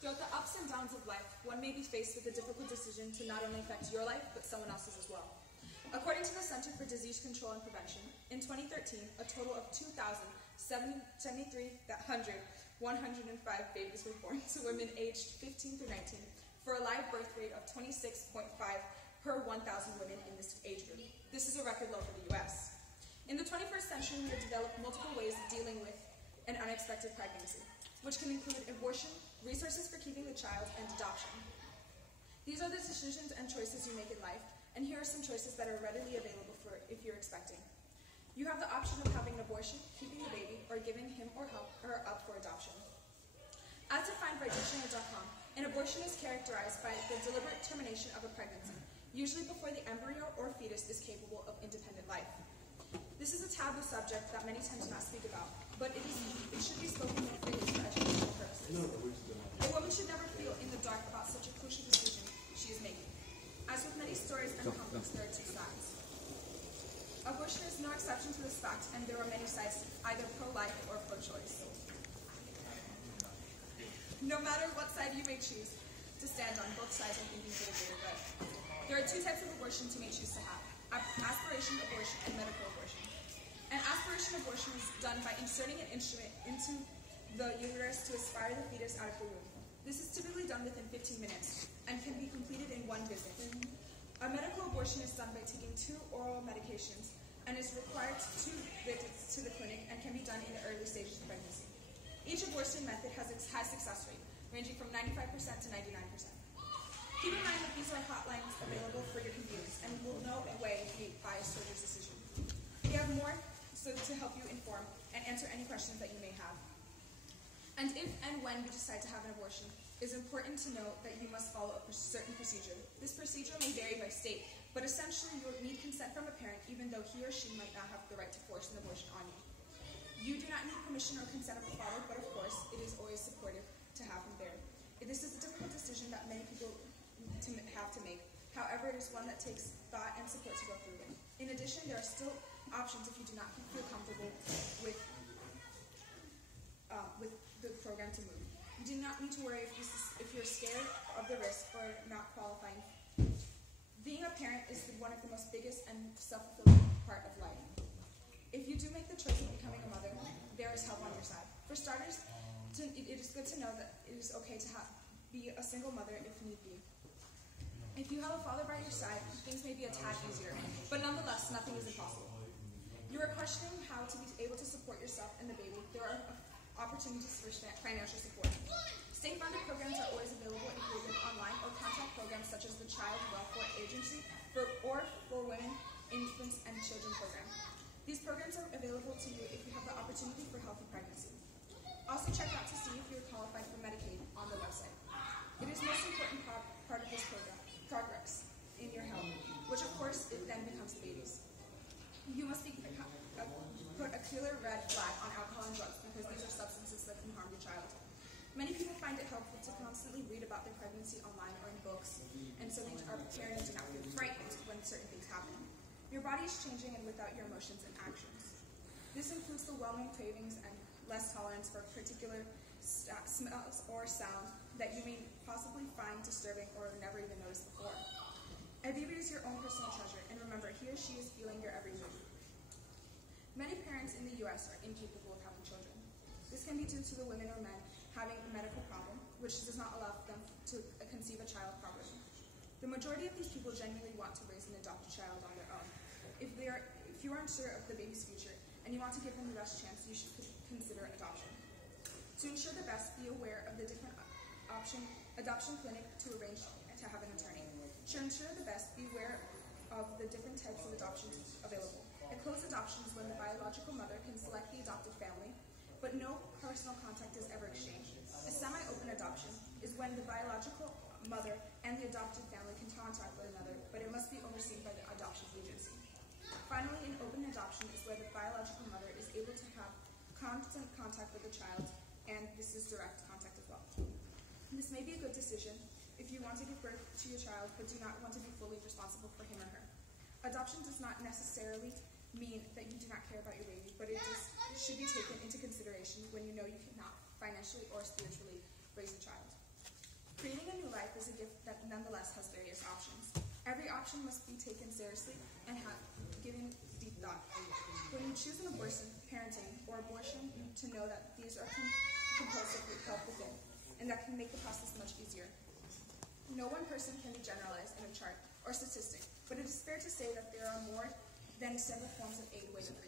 Throughout the ups and downs of life, one may be faced with the difficult decision to not only affect your life, but someone else's as well. According to the Center for Disease Control and Prevention, in 2013, a total of 2,073,105 babies were born to women aged 15 through 19, for a live birth rate of 26.5 per 1,000 women in this age group. This is a record low for the U.S. In the 21st century, we have developed multiple ways of dealing with an unexpected pregnancy, which can include abortion, resources for keeping the child, and adoption. These are the decisions and choices you make in life, and here are some choices that are readily available for if you're expecting. You have the option of having an abortion, keeping the baby, or giving him or her up for adoption. As defined by dictionary.com, an abortion is characterized by the deliberate termination of a pregnancy, usually before the embryo or fetus is capable of independent life. This is a taboo subject that many tend to not speak about, but it should be spoken with freely for educational purposes. A woman should never feel in the dark about such a crucial decision she is making. As with many stories and conflicts, there are two sides. Abortion is no exception to this fact, and there are many sides, either pro-life or pro-choice. No matter what side you may choose to stand on, both sides are thinking for the greater good. There are two types of abortion you may choose to have: aspiration abortion and medical abortion. An aspiration abortion is done by inserting an instrument into the uterus to aspire the fetus out of the womb. This is typically done within 15 minutes and can be completed in one visit. A medical abortion is done by taking 2 oral medications and is required 2 visits to the clinic and can be done in the early stages of pregnancy. Each abortion method has a high success rate, ranging from 95% to 99%. Keep in mind that these are hotlines available for your convenience and will no way be biased towards your decision. We have more to help you inform and answer any questions that you may have. And if and when you decide to have an abortion, it is important to note that you must follow a certain procedure. This procedure may vary by state, but essentially you will need consent from a parent, even though he or she might not have the right to force an abortion on you. You do not need permission or consent of the father, but of course, it is always supportive to have him there. This is a difficult decision that many people have to make. However, it is one that takes thought and support to go through with. In addition, there are still options if you do not feel comfortable with the program to move. You do not need to worry if you're scared of the risk or not qualifying. Being a parent is one of the most biggest and self-fulfilling part of life. If you do make the choice of becoming a mother, there is help on your side. For starters, it is good to know that it is okay to be a single mother if need be. If you have a father by your side, things may be a tad easier, but nonetheless, nothing is impossible. You are questioning how to be able to support yourself and the baby. There are opportunities for financial support. State-funded programs are always available, including online or contact programs such as the Child Welfare Agency or for Women, Infants, and Children program. These programs are available to you if you have the opportunity for healthy pregnancy. Also check out to see if you're qualified for Medicaid on the website. It is most important part of this program, progress in your health, which of course it then becomes the baby's. You must put a clear red flag on alcohol and drugs because these are substances that can harm your child. Many people find it helpful to constantly read about their pregnancy online or in books, and so they are prepared to not feel frightened when certain things happen. Your body is changing and without your emotions and actions. This includes the well-known cravings and less tolerance for particular smells or sound that you may possibly find disturbing or never even noticed before. A baby is your own personal treasure, and remember, he or she is feeling your every move. Many parents in the U.S. are incapable of having children. This can be due to the women or men having a medical problem, which does not allow them to conceive a child properly. The majority of these people genuinely want to raise and adopt a child on their own. If you are unsure of the baby's future and you want to give them the best chance, you should consider adoption. To ensure the best, be aware of the different adoption clinic to arrange to have an attorney. To ensure the best, be aware of the different types of adoptions available. A closed adoption is when the biological mother can select the adopted family, but no personal contact is ever exchanged. A semi-open adoption is when the biological mother and the adopted family can contact one another, but it must be overseen by the adoption agency. Finally, an open adoption is where the biological mother is able to have constant contact with the child, and this is direct contact as well. This may be a good decision if you want to give birth to your child but do not want to be fully responsible for him or her. Adoption does not necessarily mean that you do not care about your baby, but it should be taken into consideration when you know you cannot financially or spiritually raise a child. option must be taken seriously and given deep thought. When you choose an abortion, parenting, or abortion, to know that these are compulsive help within, and that can make the process much easier. No one person can be generalized in a chart or statistic, but it is fair to say that there are more than several forms of aid waiting.